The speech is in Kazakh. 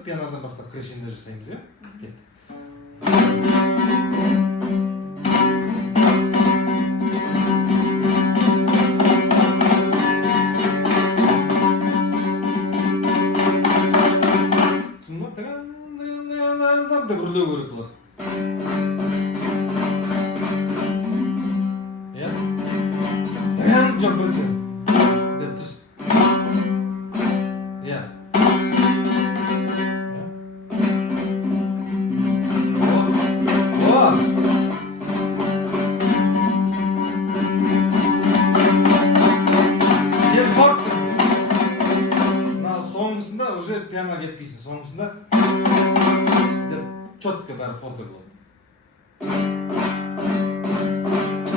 кетіп, пианодан бастап крешендо жасаймыз, иә? Кетті. деп үрлеу керек болады. Иә? Жоқ бірінші. Деп түс. Иә. Соңғысында уже пиано кетпейсің. Соңғысында деп четко бәрі фолтер болады.